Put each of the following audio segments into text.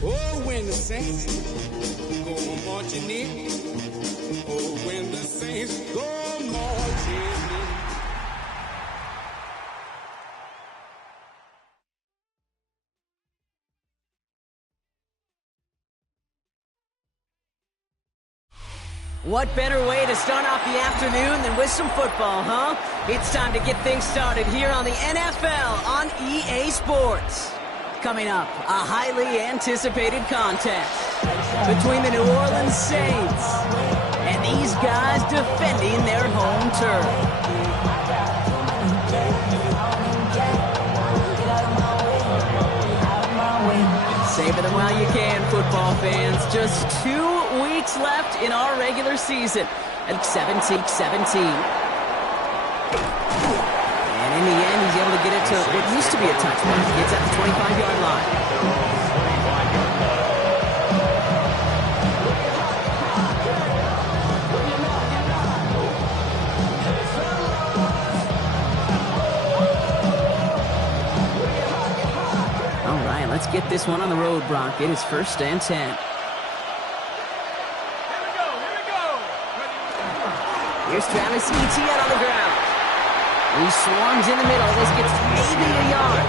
Oh, when the saints go marching in. Oh, when the saints go marching in. What better way to start off the afternoon than with some football, huh? It's time to get things started here on the NFL on EA Sports. Coming up, a highly anticipated contest between the New Orleans Saints and these guys defending their home turf. Savor them while you can, football fans. Just 2 weeks left in our regular season. And 17. And in the end, he's able to get it to what used to be a touchdown. He gets at the 25-yard line. All right, let's get this one on the road, Brock. It is 1st and 10. Here's Travis Etienne on the ground. He swarms in the middle. This gets maybe a yard.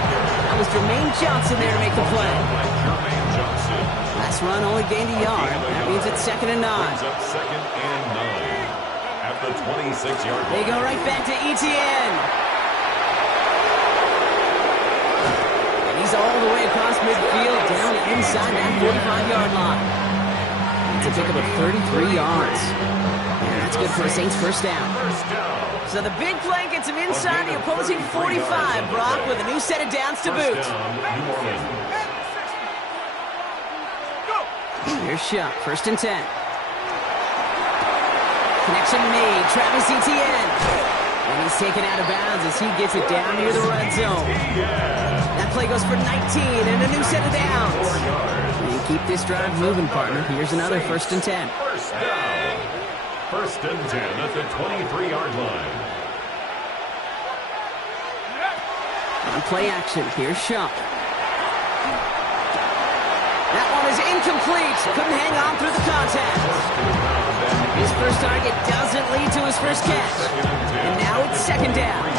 That was Jermaine Johnson there to make the play. Last run only gained a yard. That means it's 2nd and 9. Second and 9 at the 26-yard line. They go right back to Etienne. And he's all the way across midfield, down inside that 45-yard line. It's a pickup of 33 yards. That's good for a Saints first down. So the big play gets him inside the opposing 45, Brock, with a new set of downs to boot. Here's Shuck, 1st and 10. Connection made, Travis Etienne. And he's taken out of bounds as he gets it down near the red zone. That play goes for 19 and a new set of downs. And you keep this drive moving, partner. Here's another 1st and 10. First down. 1st and 10 at the 23-yard line. On play action, here's Shuck. That one is incomplete. Couldn't hang on through the contact. His first target doesn't lead to his first catch. And now it's 2nd down.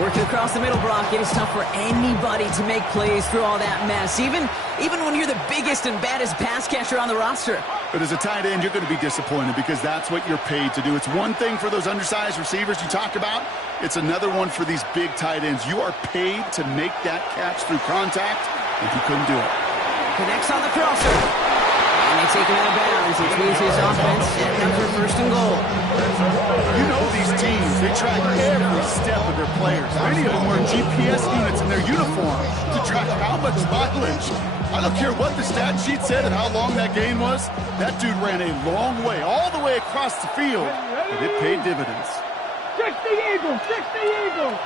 Working across the middle, Brock, it is tough for anybody to make plays through all that mess, even when you're the biggest and baddest pass catcher on the roster. But as a tight end, you're going to be disappointed because that's what you're paid to do. It's one thing for those undersized receivers you talk about. It's another one for these big tight ends. You are paid to make that catch through contact, and you couldn't do it. Connects on the crosser. And they take him out of bounds, which means his offense setting up for 1st and goal. You know these teams, they track every step of their players. Many of them wear GPS units in their uniform to track how much mileage. I don't care what the stat sheet said and how long that gain was. That dude ran a long way, all the way across the field, and it paid dividends. 60 Eagles! 60 Eagles!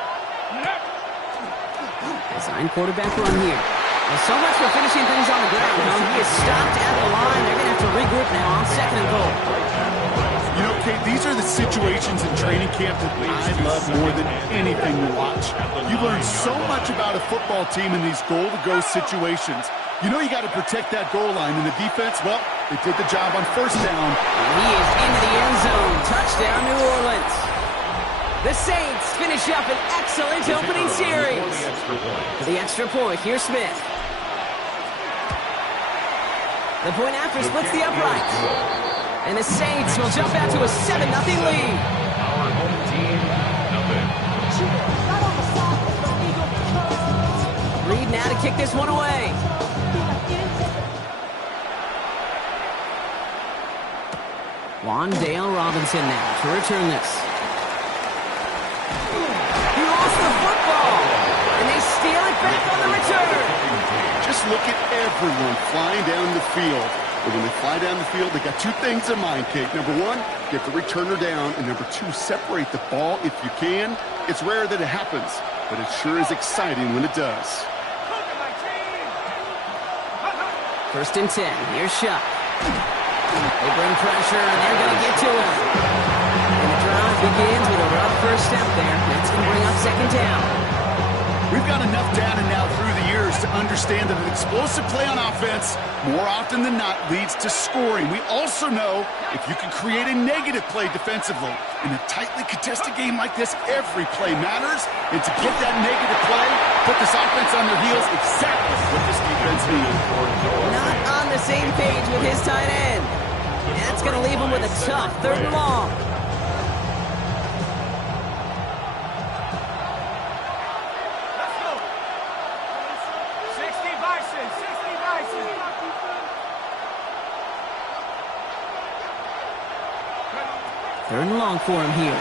Design quarterback run here. Well, so much for finishing things on the ground, huh? He is stopped at the line. They're going to have to regroup now on 2nd and goal. You know, Kate, these are the situations in training camp that I love more than anything to watch. You learn so much about a football team in these goal-to-go situations. You know you got to protect that goal line, and the defense, well, they did the job on 1st down. And he is into the end zone. Touchdown, New Orleans. The Saints finish up an excellent opening series. For the extra point, here's Smith. The point after splits the uprights. And the Saints will jump out to a 7-0 lead. Our home team, nothing. Reed now to kick this one away. Wan'Dale Robinson now to return this. He lost the football, and they steal it back on the return. Just look at everyone flying down the field. But when they fly down the field, they got 2 things in mind, Kate. Number 1, get the returner down. And number 2, separate the ball if you can. It's rare that it happens, but it sure is exciting when it does. 1st and 10. Here's Shuck. They bring pressure, and they're going to get to him. And the drive begins with a rough first step there. That's going to bring up 2nd down. We've got enough data now through the years to understand that an explosive play on offense more often than not leads to scoring. We also know if you can create a negative play defensively in a tightly contested game like this, every play matters. And to get that negative play, put this offense on their heels, exactly what this defense needs. Not on the same page with his tight end. And that's going to leave him with a tough 3rd and long. Third and long for him here.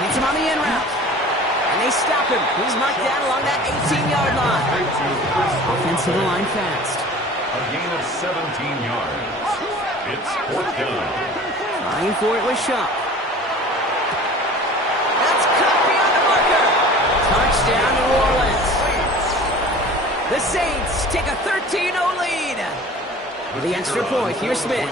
Hits him on the in route. And they stop him. He's marked down along that 18-yard line. Offense to the line fast. A gain of 17 yards. It's 4th down. Trying for it with Shuck. That's caught beyond the marker. Touchdown, New Orleans. The Saints take a 13-0 lead. With the extra point, here's Smith.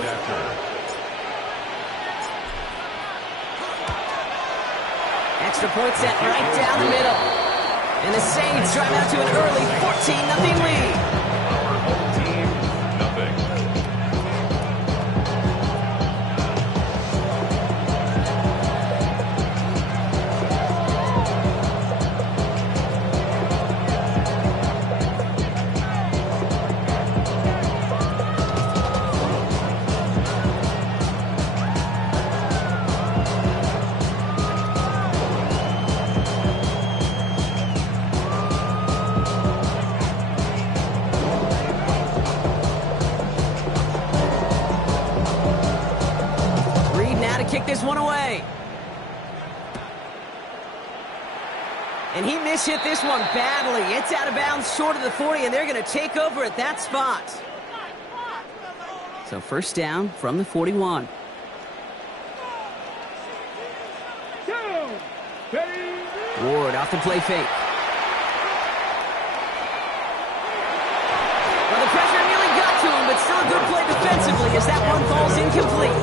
Extra point set right down the middle. And the Saints drive out to an early 14-0 lead. Our home team, nothing. Kick this one away. And he mishit this one badly. It's out of bounds short of the 40, and they're going to take over at that spot. So 1st down from the 41. Ward off the play fake. Well, the pressure nearly got to him, but still a good play defensively as that one falls incomplete.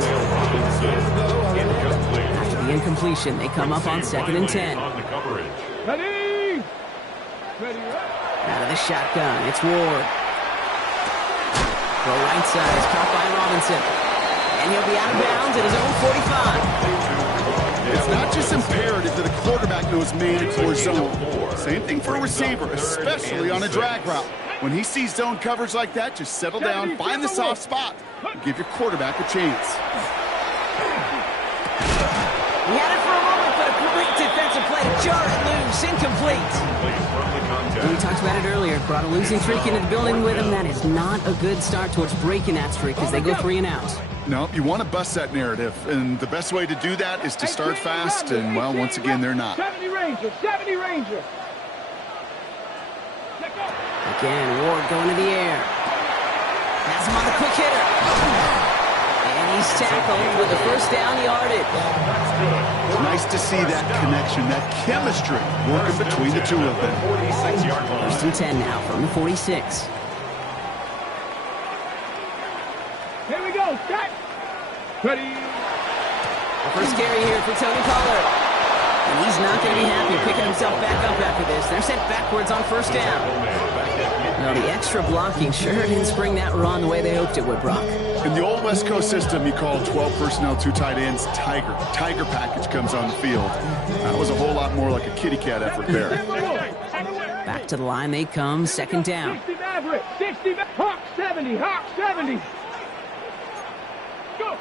After the incompletion, they come up on 2nd and 10. Ready? Out of the shotgun, it's Ward. Throw right side is caught by Robinson. And he'll be out of bounds at his own 45. It's not just imperative that a quarterback knows man or zone. Same thing for a receiver, especially on a drag route. When he sees zone coverage like that, just settle down, find the soft spot, and give your quarterback a chance. He had it for a moment, but a great defensive play to jar it loose, incomplete. We talked about it earlier. Brought a losing streak into the building with him. That is not a good start towards breaking that streak as they go 3 and out. No, you want to bust that narrative, and the best way to do that is to start fast, and, well, once again, they're not. 70 Ranger, 70 Ranger. Again, Ward going to the air. Has him on the quick hitter. And he's tackled with the 1st down yardage. Nice to see that connection, that chemistry working between the two of them. 1st and 10 now from the 46. Here we go, set. Ready. The first carry here for Tony Pollard. And he's not going to be happy picking himself back up after this. They're sent backwards on 1st down. Well, the extra blocking sure didn't spring that run the way they hoped it would, Brock. In the old West Coast system, you call 12 personnel, 2 tight ends, Tiger. Tiger package comes on the field. That was a whole lot more like a kitty cat effort there. Back to the line they come, 2nd down. 60 Maverick, 60 Hawk 70, Hawk 70. Go.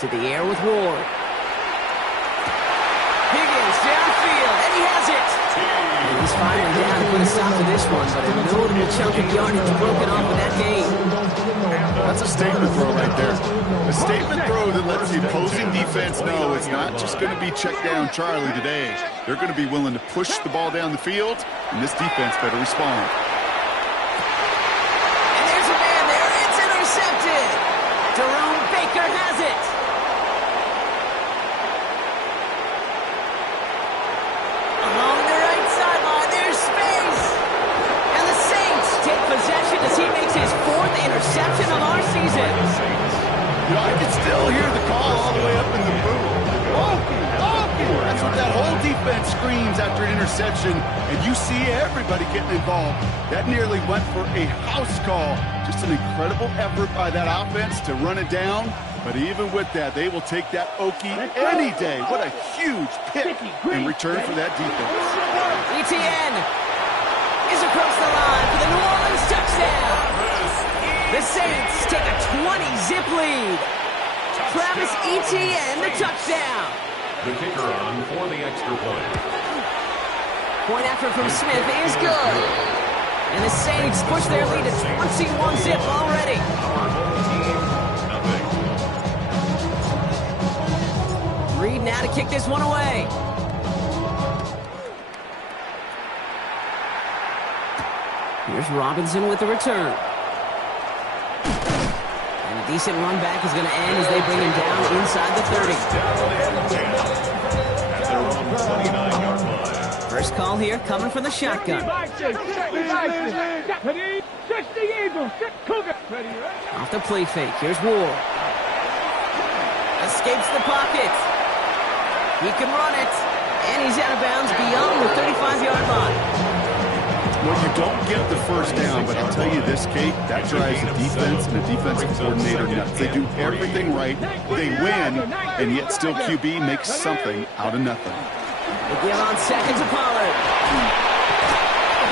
To the air with Ward. Higgins downfield, and he has it. And he's finally down to put a stop to this one, but a notable chunk of yardage broken off of that game. That's a statement throw right there. A statement throw that lets the opposing defense know it's not just going to be check down Charlie today. They're going to be willing to push the ball down the field, and this defense better respond. And there's a man there. It's intercepted. Jerome Baker has it. Along the right sideline, there's space. And the Saints take possession as he makes his 4th interception of our season. You know, I can still hear the call all the way up in the booth. That's what that whole defense offense screams after an interception, and you see everybody getting involved. That nearly went for a house call. Just an incredible effort by that offense to run it down. But even with that, they will take that Okie any day. What a huge pick in return for that defense. ETN is across the line for the New Orleans touchdown. The Saints take a 20-zip lead. Travis Etienne, the touchdown. The kicker on for the extra point. Point effort from Smith is good. And the Saints push their lead to 21-zip already. Reed now to kick this one away. Here's Robinson with the return. And a decent run back is going to end as they bring him down inside the 30. At their own 29-yard line. First call here coming from the shotgun. Off the play fake. Here's Ward. Escapes the pocket. He can run it. And he's out of bounds beyond the 35-yard line. Well, you don't get the first down, but I'll tell you this, Kate, that drives the defense and the defensive coordinator nuts. They do everything right. They win, and yet still QB makes something out of nothing. They give on second to Pollard.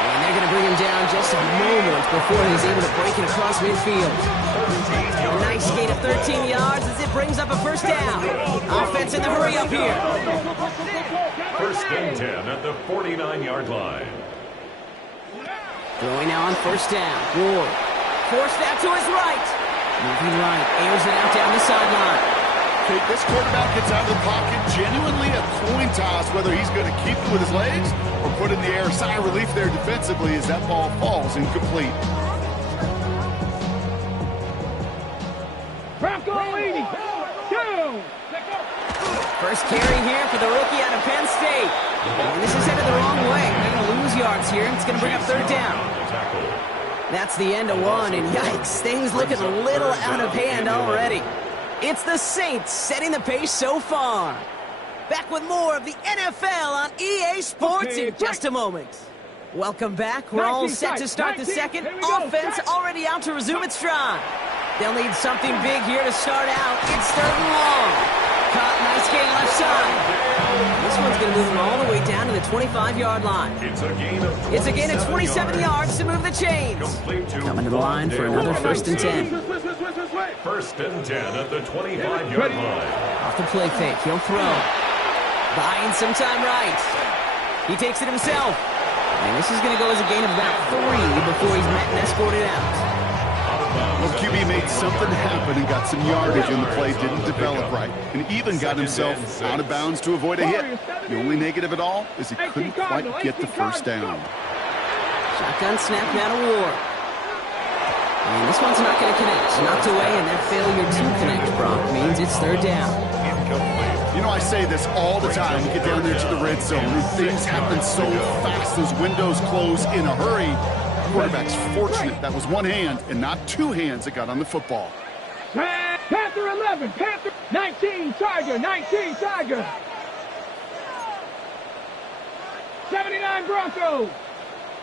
And they're going to bring him down just a moment before he's able to break it across midfield. A nice gain of 13 yards as it brings up a first down. Offense in the hurry up here. First and 10 at the 49-yard line. Throwing now on first down. Ward forced out to his right. Moving right, airs it out down the sideline. Kate, this quarterback gets out of the pocket, genuinely a coin toss whether he's going to keep it with his legs or put in the air. Sigh of relief there defensively as that ball falls incomplete. Bronco leading. Down. First carry here for the rookie out of Penn State. And this is headed the wrong way. They're going to lose yards here. It's going to bring up third down. That's the end of one, and yikes, things looking a little out of hand already. It's the Saints setting the pace so far. Back with more of the NFL on EA Sports in just a moment. Welcome back. We're all set to start the second. Offense already out to resume its stride. They'll need something big here to start out. It's third and long. Caught, nice gain left side. This one's going to move them all the way down to the 25-yard line. It's a gain of 27 yards to move the chains. Coming to the line for another first and 10. First and 10 at the 25-yard line. Off the play fake, he'll throw. Buying some time right. He takes it himself. And this is going to go as a gain of about 3 before he's met and escorted out. Well, QB made something happen and got some yardage when the play didn't develop right, and even got himself out of bounds to avoid a hit. The only negative at all is he couldn't quite get the first down. Shotgun snap now to Ward. And this one's not going to connect. Knocked away, and that failure to connect, Brock, means it's third down. You know, I say this all the time. You get down there to the red zone, and things happen so fast. Those windows close in a hurry. Quarterback's fortunate that was one hand and not two hands that got on the football. Panther 11, Panther 19, Tiger, 19, Tiger. 79 Broncos.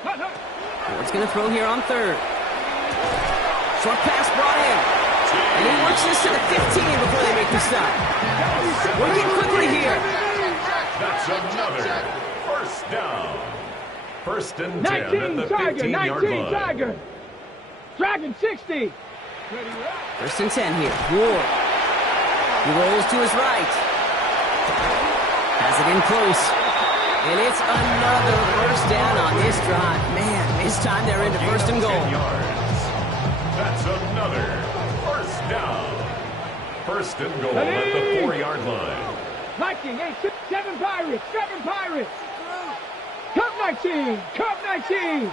Ward's going to throw here on third. Short pass brought in. And he works this to the 15 before they make the stop. Working quickly here. That's another first down. First and 10 at the 15-yard line. Tiger. Dragon 60. First and 10 here. Ward. He rolls to his right. Has it in close. And it's another first down on this drive. Man, this time they're into first and goal. That's another first down. First and goal at the 4-yard line. Viking 8, 7 Pirates, 7 Pirates. Cup 19! Cup 19!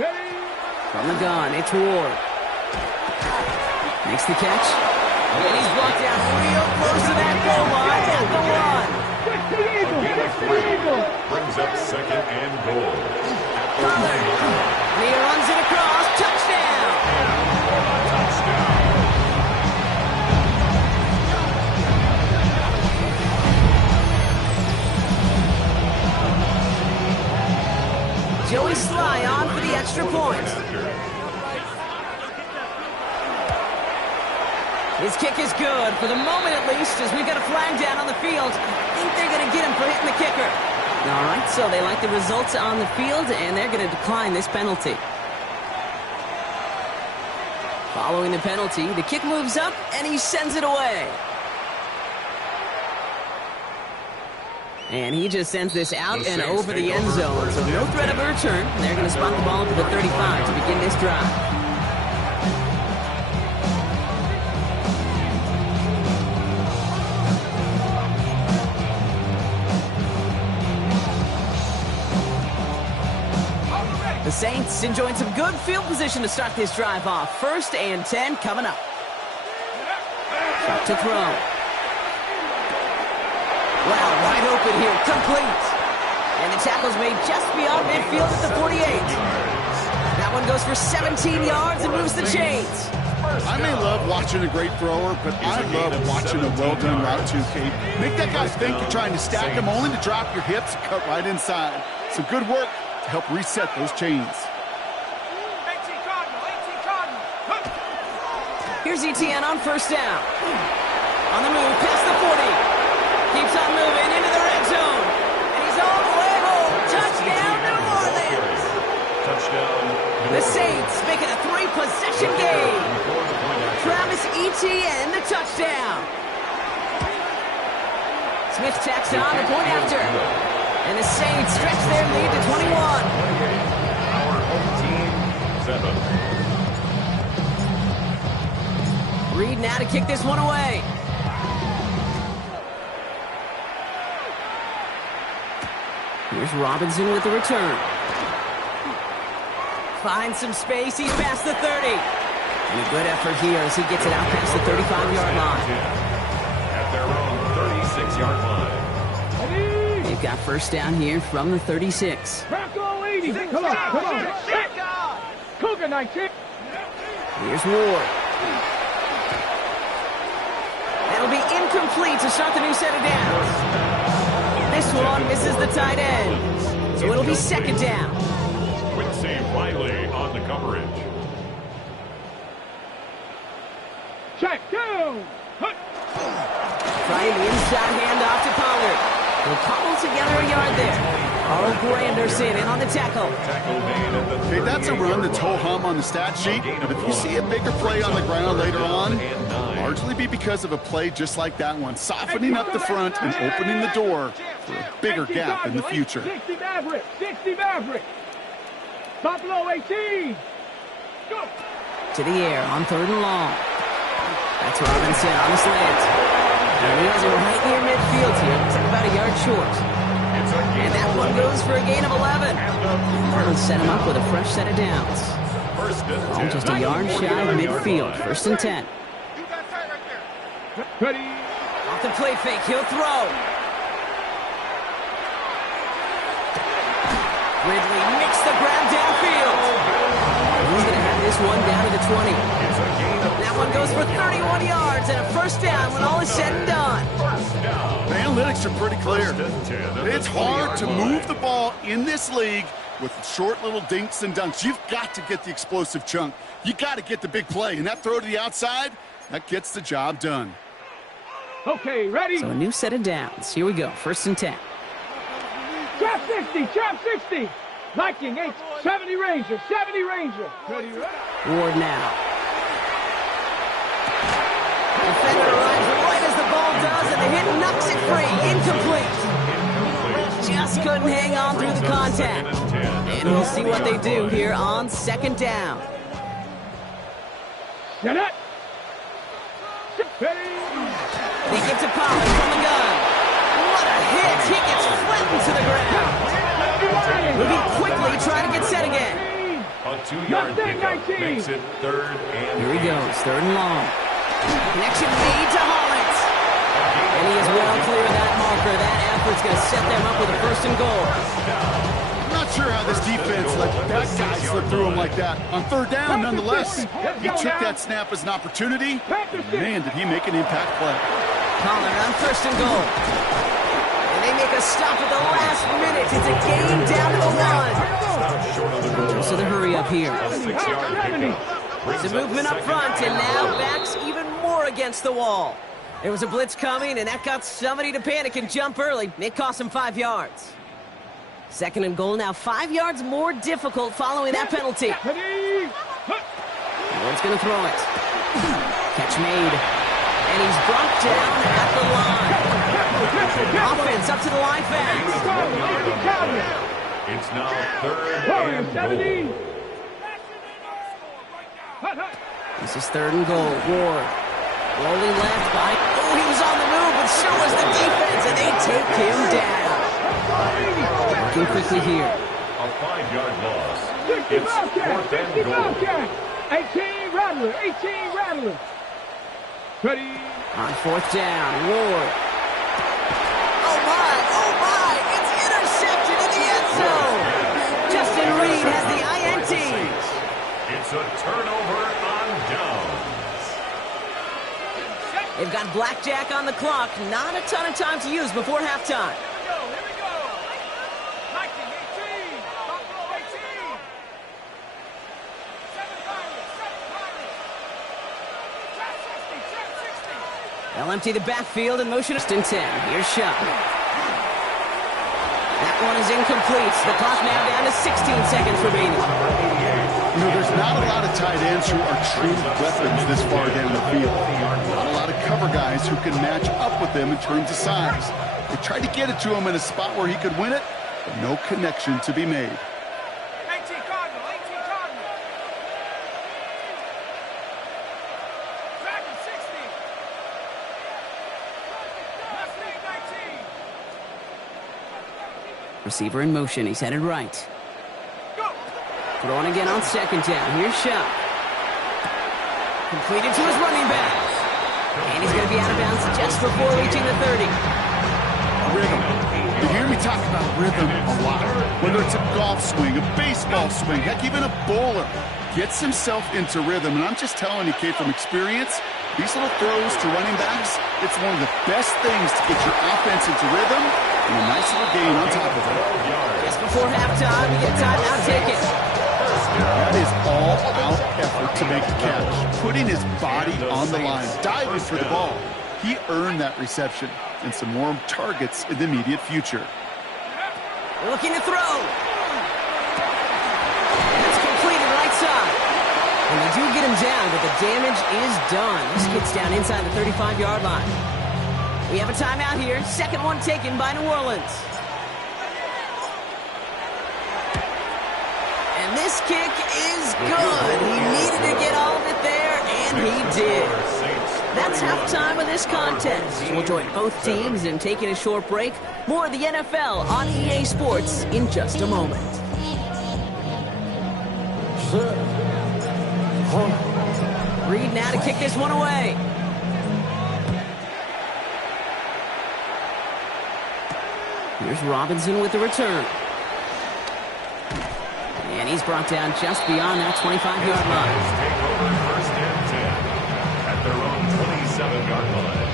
Ready? From the gun, it's Ward. Makes the catch. And he's brought down real close to that goal line at the one. Brings up second and goal. And he runs it across. Touchdown! Touchdown. Joey Sly on for the extra point. His kick is good, for the moment at least, as we've got a flag down on the field. I think they're going to get him for hitting the kicker. All right, so they like the results on the field, and they're going to decline this penalty. Following the penalty, the kick moves up, and he sends it away. And he just sends this out and over the end zone, so no threat of a return. They're going to spot the ball to the 35 to begin this drive. The Saints enjoying some good field position to start this drive off. 1st and 10 coming up. Shot to throw. Wow, wide open here, complete. And the tackle's made just beyond midfield at the 48. That one goes for 17 yards and moves the chains. I may love watching a great thrower, but I love watching a well-done route too, Kate. Make that guy think you're trying to stack him, only to drop your hips and cut right inside. Some good work to help reset those chains. Here's Etienne on 1st down. On the move, past the 40. Keeps on moving into the red zone. And he's all the way home. Touchdown, New Orleans. Touchdown. The Saints making a 3-possession game. Travis Etienne, the touchdown. Smith tacks on the point after. And the Saints stretch their lead to 21. Our home team, 7. Reed now to kick this one away. Here's Robinson with the return. Finds some space. He's past the 30. And a good effort here as he gets it out past the 35-yard line. At their own 36-yard line. They've got 1st down here from the 36. Bronco 80. Come on. Cougar 19. Here's Ward. That'll be incomplete to start the new set of downs. This one misses the tight end. So it'll be 2nd down. Quincy Riley on the coverage. Check down. Trying the inside handoff to Pollard. They'll cobble together a yard there. Carl Granderson in on the tackle. Okay, that's a run that's ho-hum on the stat sheet, but if you see a bigger play on the ground later on, largely be because of a play just like that one, softening up the front and opening the door for a bigger gap in the future. 60 Maverick. Buffalo 18. Go. To the air on 3rd and long. That's Robinson on the slant. And he has it right near midfield here. Looks like about a yard short. And that one goes for a gain of 11. That'll set him up with a fresh set of downs. All just a yard shy of midfield. 1st and 10. Ready. Off the play fake, he'll throw. Ridley makes the grab downfield. He's going to have this one down to the 20. That one goes for 31 yards and a 1st down when all is said and done. The analytics are pretty clear. It's hard to move the ball in this league with short little dinks and dunks. You've got to get the explosive chunk. You got to get the big play. And that throw to the outside, that gets the job done. Okay, ready. So a new set of downs. Here we go. 1st and 10. Trap 60. Viking 8. 70 Ranger. Ready. Ward now. Defender arrives right as the ball does, and the hit knocks it free. Incomplete. Just couldn't hang on through the contact. And we'll see what they do here on 2nd down. Get it. They get to Pollard from the gun. What a hit. He gets flattened to the ground. Moving quickly, trying to get set again. A 2-yard pickup makes it 3rd and Here he goes, 3rd and long. Connection made to Hollins. And he is well clear of that marker. That effort's going to set them up with a 1st and goal. I'm not sure how this defense let that guy slip through him like that. On 3rd down, nonetheless, he took that snap as an opportunity. Man, did he make an impact play. Pollard on 1st and goal. And they make a stop at the last minute. It's a gain down to the line. So the hurry up here. Some movement up front, and now backs even more against the wall. There was a blitz coming, and that got somebody to panic and jump early. It cost him 5 yards. Second and goal now, 5 yards more difficult following that penalty. Ward's going to throw it. Catch made. And he's brought down at the line. Offense up to the line fast. It's now third and goal. This is third and goal. Ward rolling left by. Oh, he was on the move, but so was the defense, and they take him down. Working quickly here. A 5-yard loss. It's fourth and goal. 18 Rattler, 18 Rattler. Ready. On fourth down, Ward. Oh my, it's intercepted in the end zone. Justin Reed has the INT. It's a turnover on downs. They've got blackjack on the clock. Not a ton of time to use before halftime. They'll empty the backfield and motion us in 10. Here's Shuck. That one is incomplete. The clock now down to 16 seconds remaining. You know, there's not a lot of tight ends who are true weapons this far down the field. Not a lot of cover guys who can match up with them in terms of size. They tried to get it to him in a spot where he could win it, but no connection to be made. Receiver in motion. He's headed right. Throwing again on second down. Here's Shuck. Completed to his running back. And he's going to be out of bounds just before reaching the 30. Rhythm. You hear me talk about rhythm a lot. Whether it's a golf swing, a baseball swing, heck, even a bowler. Gets himself into rhythm. And I'm just telling you, kid, from experience, these little throws to running backs, it's one of the best things to get your offense into rhythm and a nice little gain on top of it. Just before halftime, we get a timeout ticket. That is all-out effort to make the catch. Putting his body on the line, diving for the ball. He earned that reception and some more targets in the immediate future. Looking to throw. That's completed right side. And they do get him down, but the damage is done. This kid's down inside the 35-yard line. We have a timeout here. Second one taken by New Orleans. And this kick is good. He needed to get all of it there, and he did. That's halftime of this contest. We'll join both teams in taking a short break. More of the NFL on EA Sports in just a moment. Reed now to kick this one away. Here's Robinson with the return. And he's brought down just beyond that 25-yard line. Take over first and 10 at their own 27-yard line.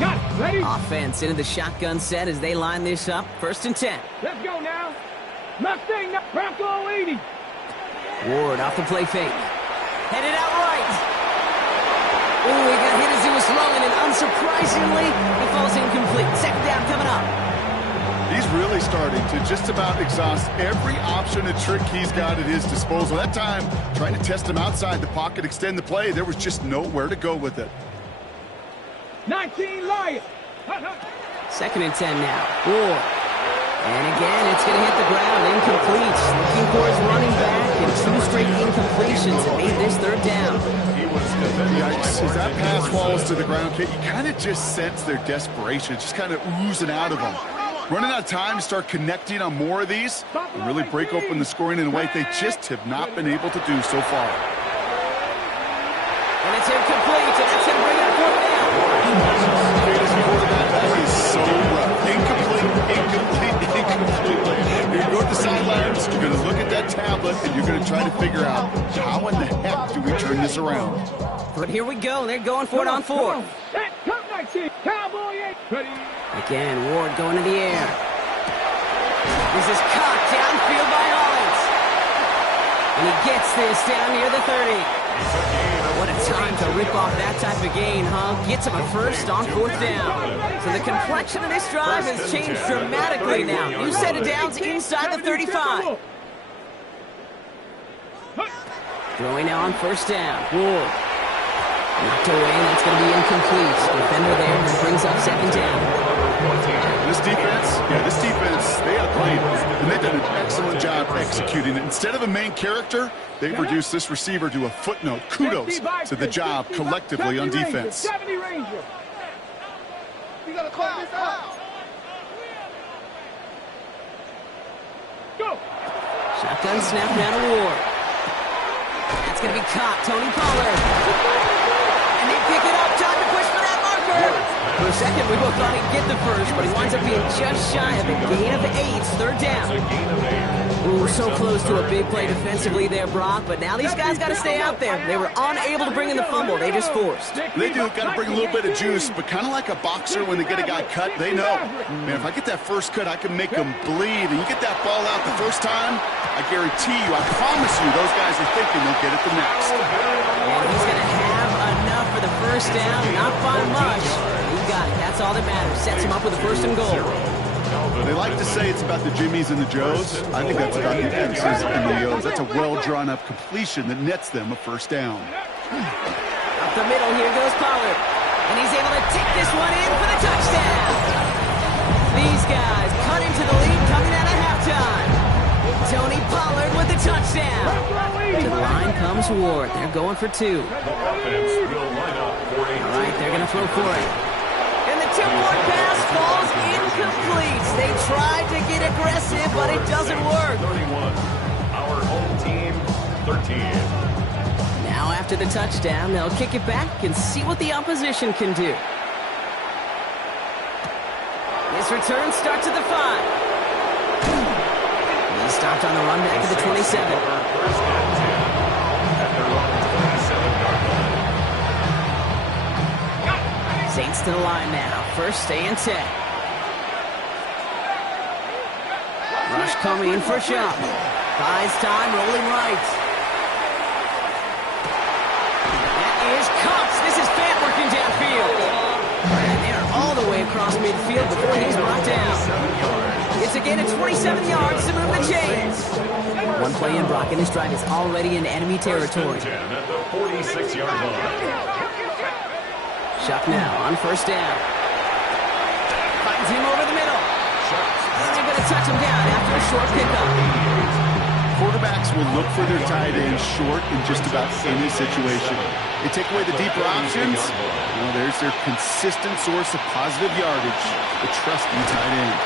Got it. Ready? Offense into the shotgun set as they line this up. First and 10. Let's go now. Mustang, Bronco 80. Ward off the play fake. Headed out right. Ooh, he got hit as he was throwing, and unsurprisingly, he falls incomplete. Second down coming up. He's really starting to just about exhaust every option and trick he's got at his disposal. That time, trying to test him outside the pocket, extend the play, there was just nowhere to go with it. 19 Lions. Second and 10 now. Ward. And again, it's going to hit the ground. Incomplete. Looking for his running back, and two straight incompletions and made this third down. Yikes. As that pass falls to the ground, Kate, you kind of just sense their desperation. It's just kind of oozing out of them. Running out of time to start connecting on more of these and really break open the scoring in a way they just have not been able to do so far. And it's incomplete, and that's going to bring it fourth down. That is so rough. Incomplete. You're going the sidelines, you're going to look at that tablet, and you're going to try to figure out how in the heck do we turn this around. But here we go. They're going for it on fourth. Again, Ward going to the air. This is caught downfield by Hollins. And he gets this down near the 30. What a time to rip off that type of gain, huh? Gets him a first on fourth down. So the complexion of this drive has changed dramatically now. New set of downs inside the 35. Throwing now on first down. Ward. Knocked away, and that's going to be incomplete. Defender there, and brings up second down. This defense, they got to play it. And they've done an excellent job executing it. Instead of a main character, they've reduced this receiver to a footnote. Kudos to the job collectively on defense. You got to call this out. Go. Shotgun snap down to Ward. That's going to be caught. Tony Pollard. And they pick it up. Time to push for that marker. For a second, we both thought he'd get the first, but he winds up being just shy of a gain of 8. Third down. Ooh, so close to a big play defensively there, Brock, but now these guys got to stay out there. They were unable to bring in the fumble. They just forced. They do. Got to bring a little bit of juice, but kind of like a boxer when they get a guy cut, they know. Man, if I get that first cut, I can make them bleed. And you get that ball out the first time, I guarantee you, I promise you, those guys are thinking they'll get it the next. And he's going to have enough for the first down, not by much. He got it. That's all that matters. Sets him up with a first and goal. They like to say it's about the Jimmies and the Joes. I think that's about the X's and the O's. That's a well-drawn-up completion that nets them a first down. Up the middle, here goes Pollard. And he's able to take this one in for the touchdown. These guys cut into the lead coming out of halftime. Tony Pollard with the touchdown. To the line comes Ward. They're going for 2. All right, they're going to throw for it. And the two-point pass falls incomplete. They tried to get aggressive, but it doesn't work. 31, our home team, 13. Now after the touchdown, they'll kick it back and see what the opposition can do. This return starts at the 5. He stopped on the run back to the 27. Saints to the line now. First and 10. Rush coming in for a shot. Buys time, rolling right. That is Cox. This is Fant working downfield. And they're all the way across midfield before he's brought down. It's a gain of 27 yards to move the chains. One play in, Brock, and his drive is already in enemy territory. At the 46-yard line. Shuck now on first down. Finds him over the middle. And they're going to touch him down after a short pickup. Quarterbacks will look for their tight end short in just about any situation. They take away the deeper options. Well, there's their consistent source of positive yardage, the trusty tight end.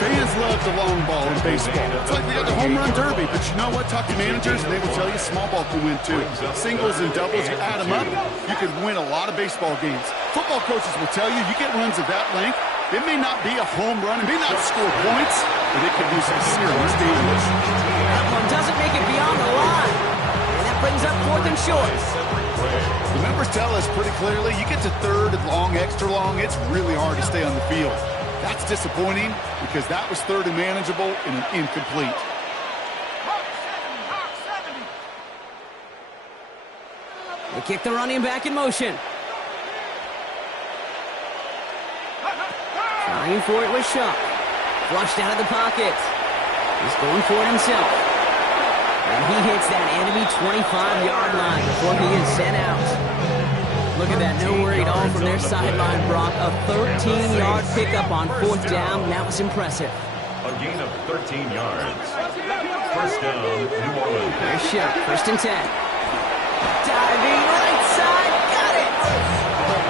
Fans love the long ball in baseball. It's like they got the home run derby, but you know what? Talk to managers, and they will tell you small ball can win too. Singles and doubles, you add them up, you can win a lot of baseball games. Football coaches will tell you get runs of that length. It may not be a home run, it may not score points, but it could do some serious damage. That one doesn't make it beyond the line. And that brings up 4th and short. The members tell us pretty clearly, you get to 3rd and long, extra long, it's really hard to stay on the field. That's disappointing because that was 3rd and manageable and an incomplete. They kick the running back in motion. Trying for it with Shuck. Flushed out of the pocket. He's going for it himself. And he hits that enemy 25-yard line before he is sent out. Look at that, no worry at all from their sideline, Brock. A 13-yard pickup on 4th down. That was impressive. A gain of 13 yards. First down, New Orleans. There's Shuck, 1st and 10. Diving right side, got it.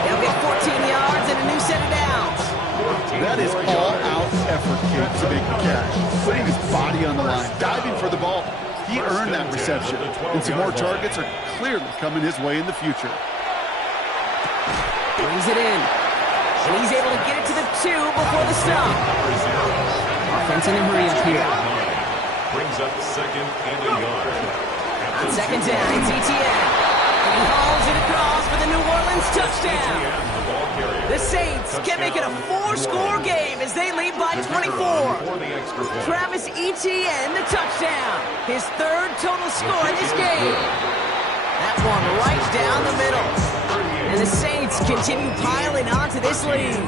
They'll get 14 yards and a new set of downs. That is all-out effort, Kate, to make the catch. Putting his body on the line, diving for the ball. He earned that reception, and some more targets are clearly coming his way in the future. Brings it in, and he's able to get it to the 2 before the stop. defense in a hurry up here. Brings up second and a yard. On second down, it's Etienne. And he hauls it across for the New Orleans touchdown. The Saints can make it a 4-score game as they lead by 24. Travis Etienne, the touchdown. His third total score in this game. That one right down the middle. And the Saints continue piling onto this lead.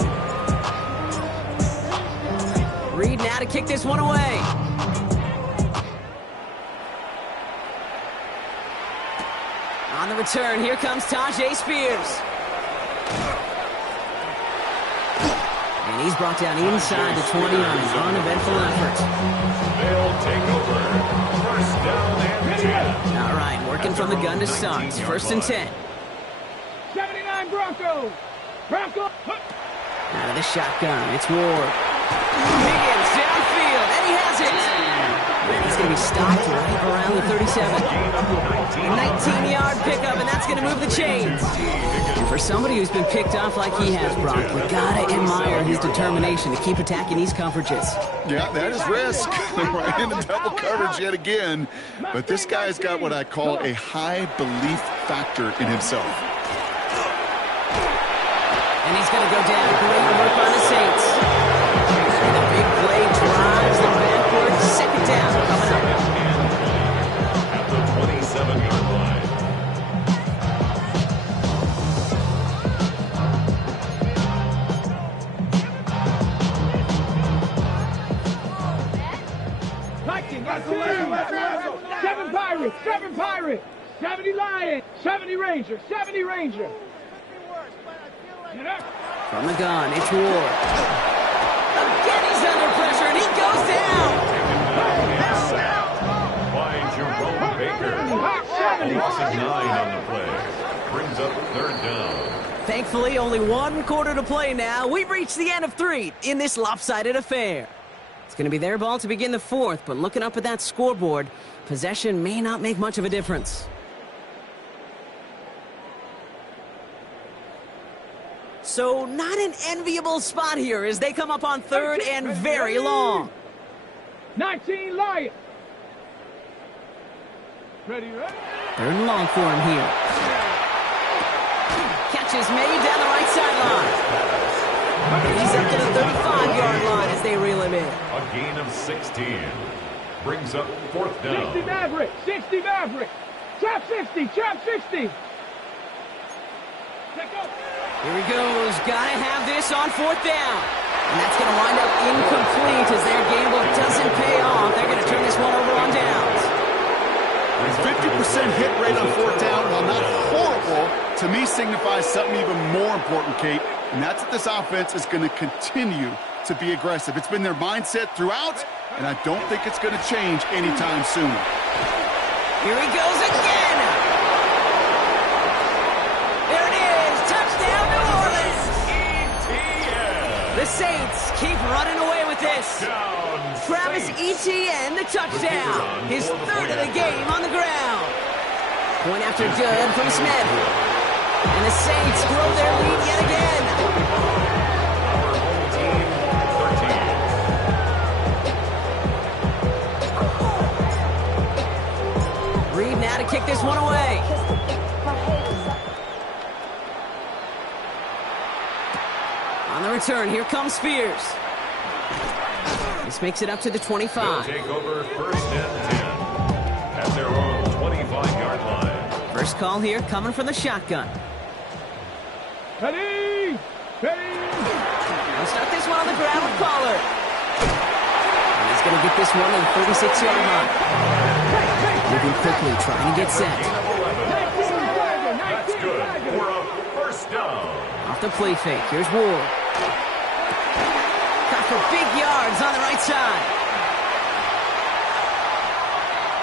Reed now to kick this one away. On the return, here comes Tyjae Spears. And he's brought down inside the 20 on an uneventful effort. They'll take over. First down and 10. All right, working from the gun to start. First and 10. 79 Broncos. Broncos. Out of the shotgun, it's Ward. Higgins downfield, and he has it. And he's going to be stopped right around the 37. A 19-yard pickup, and that's going to move the chains. And for somebody who's been picked off like he has, Brock, you got to admire his determination to keep attacking these coverages. Yeah, that is risk. Right into double coverage yet again. But this guy's got what I call a high belief factor in himself. And he's going to go down. Great work by the Saints. And the big play drives them backward. Second down coming up. At the 27-yard line. Vikings. 7 Pirates. 7 Pirates. 70 Lions. 70 Rangers. 70 Rangers. From the gun, it's Ward. Again, he's under pressure, and he goes down. By Jerome Baker. A loss of 9 on the play. Brings up third down. Thankfully, only 1 quarter to play now. We've reached the end of 3 in this lopsided affair. It's going to be their ball to begin the 4th, but looking up at that scoreboard, possession may not make much of a difference. So not an enviable spot here as they come up on 3rd and very long. 19 Lions. Ready? 3rd and long for him here. Catch is made down the right sideline. He's up to the 35-yard line as they reel him in. A gain of 16. Brings up 4th down. 60 Maverick. 60 Maverick. Trap 60. Trap 60. Here he goes. Gotta have this on 4th down. And that's going to wind up incomplete as their gamble doesn't pay off. They're going to turn this one over on downs. His 50% hit rate on 4th down, while not horrible, to me signifies something even more important, Kate. And that's that this offense is going to continue to be aggressive. It's been their mindset throughout, and I don't think it's going to change anytime soon. Here he goes again. There it is. Touchdown, New Orleans. The Saints keep running away with this. Travis Etienne, the touchdown. His 3rd of the game on the ground. Point after good from Smith. And the Saints grow their lead yet again. Reed now to kick this one away. On the return, here comes Spears. This makes it up to the 25. They'll take over 1st and 10 at their own 25-yard line. First call here coming from the shotgun. Ready? Ready? He'll start this one on the ground with Pollard. And he's going to get this one to the 36-yard line. Moving quickly, trying to get set. That's good for a 1st down. Off the play fake, here's Ward. Got for big yards on the right side.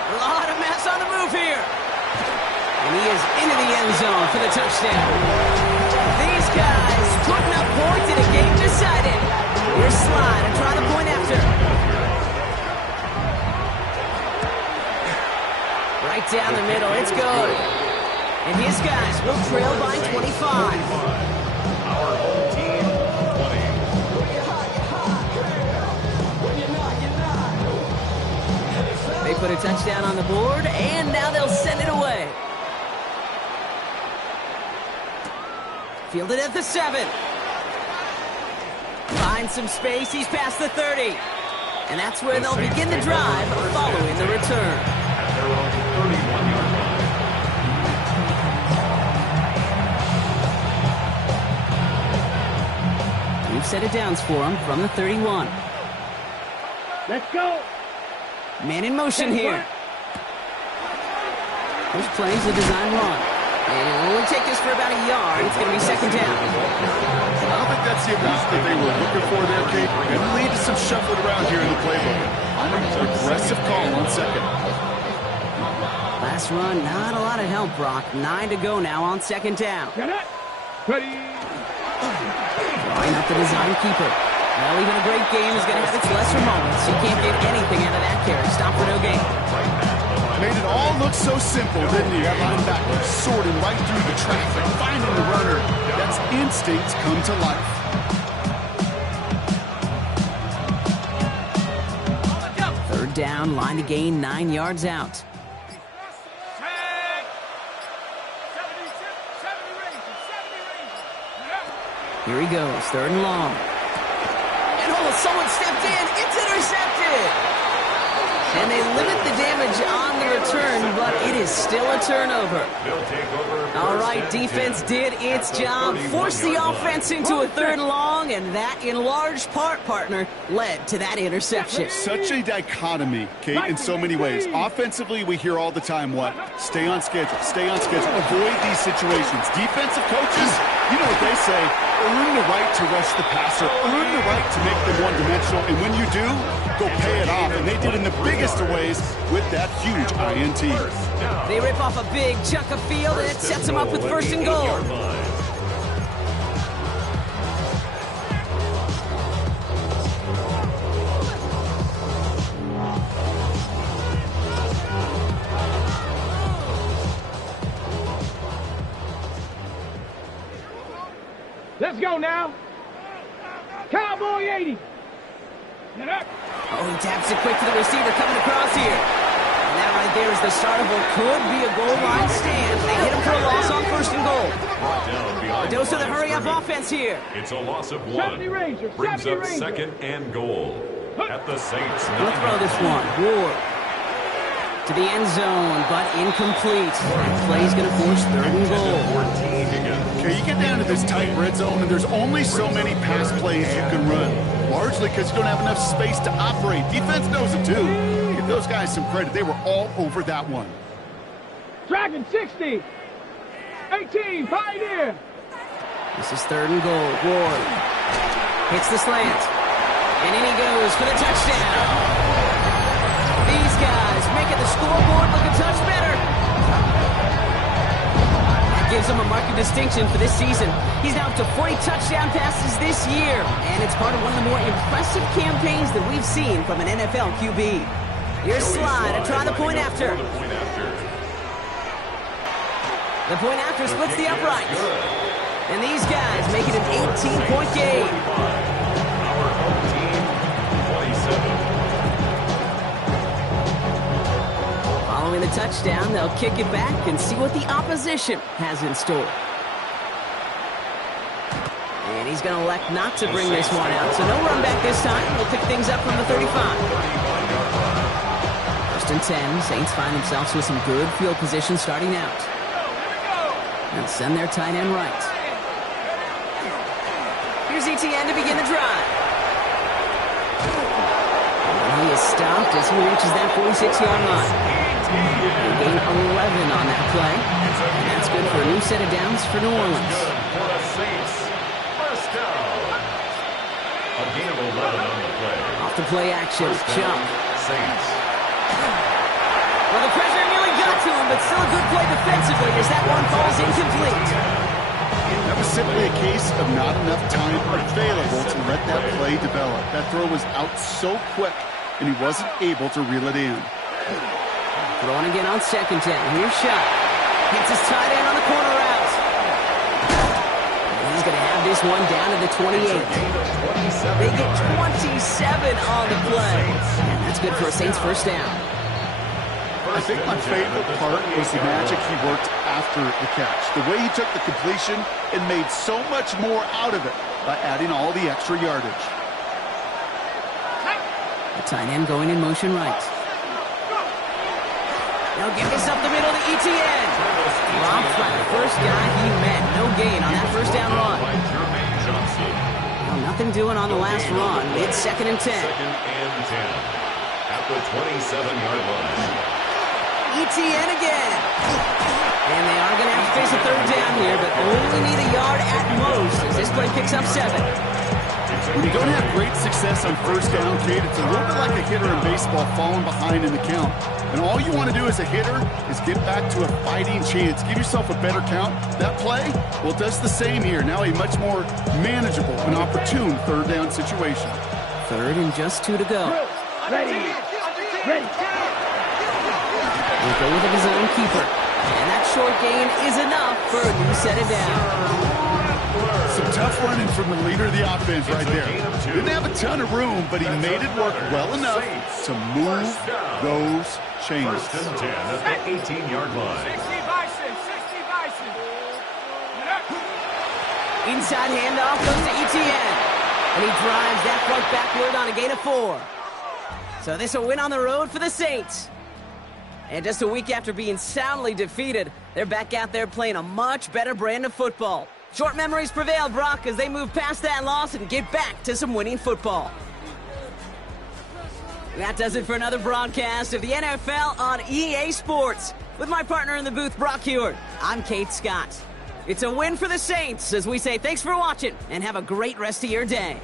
A lot of mess on the move here. And he is into the end zone for the touchdown. These guys putting up points in a game decided. Here's Slide and try the point after. Right down the middle, it's good. And his guys will trail by 25. Our home team, 20. put a touchdown on the board, and now they'll send it away. Fielded at the 7. Finds some space. He's past the 30. And that's where they'll begin the drive following the return. At their own 31-yard line. 2 set of downs for him from the 31. Let's go. Man in motion here. First plays the design run. And we'll take this for about a yard. It's going to be second down. I don't think that's the amount that they were looking for there, Kate. Going to lead to some shuffling around here in the playbook. An aggressive call on second. Last run, not a lot of help, Brock. 9 to go now on second down. Get it. Ready. Drawing up the design keeper. Well, even a great game is going to have its lesser moments. You can't get anything out of that carry. Stop for no gain. Made it all look so simple, didn't he? That linebacker sorting right through the traffic, finding the runner. That's instincts come to life. Third down, line to gain 9 yards out. Here he goes, third and long. And someone stepped in. It's intercepted. And they limit the damage on the return, but it is still a turnover. All right, defense did its job. Forced the offense into a third and long, and that, in large part, partner, led to that interception. Such a dichotomy, Kate, in so many ways. Offensively, we hear all the time what? Stay on schedule, avoid these situations. Defensive coaches, you know what they say, earn the right to rush the passer, earn the right to make them one-dimensional, and when you do, go pay it off. And they did in the biggest of ways with that huge INT. They rip off a big chunk of field, and it sets them up with first and goal. Let's go now. Cowboy 80. Get up. Oh, he taps it quick to the receiver coming across here. And that right there is the start of what could be a goal line stand. They hit him for a loss on first and goal. A dose of the hurry-up offense here. It's a loss of 1. Brings up second and goal. At the Saints. We'll throw this one. Ward to the end zone, but incomplete. That play's going to force third and goal. Okay, you get down to this tight red zone, and there's only so many pass plays you can run. Largely because you don't have enough space to operate. Defense knows it too. Give those guys some credit. They were all over that one. Dragon 60. 18, Pioneer. This is third and goal. Ward hits the slant. And in he goes for the touchdown. These guys making the scoreboard look a touch better. That gives him a marked distinction for this season. He's now up to 40 touchdown passes this year. And it's part of one of the more impressive campaigns that we've seen from an NFL QB. Here's Slide to try the point after. The point after splits the uprights. And these guys make it an 18-point game. Our home team, 27. Following the touchdown, they'll kick it back and see what the opposition has in store. And he's going to elect not to bring this one out. So no run back this time. We'll pick things up from the 35. First and 10. Saints find themselves with some good field position starting out. They'll send their tight end right. Here's ETN to begin the drive. And he is stopped as he reaches that 46-yard line. They gain 11 on that play. And that's good for a new set of downs for New Orleans. For the Saints. First down. A gain of 11 on the play. Off the play action. Jump. Saints. Well, the pressure nearly got to him, but still a good play defensively as that one falls incomplete. That was simply a case of not enough time available to let that play develop. That throw was out so quick, and he wasn't able to reel it in. Throwing again on second down. Here's Shot. Hits his tight end on the corner route. And he's going to have this one down to the 28. They get 27 on the play. And that's good for a Saints first down. I think my favorite part was the magic he worked after the catch. The way he took the completion and made so much more out of it by adding all the extra yardage. The tight end going in motion right. Now give this up the middle to ETN. Drops by the first guy he met. No gain on that first down run. Well, nothing doing on the last run. It's 2nd and 10. 2nd and 10 at the 27-yard line. ETN again. And they are going to have to face a 3rd down here, but only need a yard at most as this play picks up 7. When you don't have great success on 1st down, Kate, it's a little bit like a hitter in baseball falling behind in the count. And all you want to do as a hitter is get back to a fighting chance. Give yourself a better count. That play, well, it does the same here. Now a much more manageable and opportune 3rd down situation. 3rd and just 2 to go. Ready. We'll go with a zone keeper. And that short gain is enough for a new set of down. Some tough running from the leader of the offense right there. Didn't have a ton of room, but he made it work well enough to move those chains. 1st and 10 at the 18-yard line. 60 Bison. Inside handoff goes to ETN. And he drives that front backward on a gain of 4. So this will win on the road for the Saints. And just a week after being soundly defeated, they're back out there playing a much better brand of football. Short memories prevail, Brock, as they move past that loss and get back to some winning football. That does it for another broadcast of the NFL on EA Sports. With my partner in the booth, Brock Huard, I'm Kate Scott. It's a win for the Saints as we say thanks for watching and have a great rest of your day.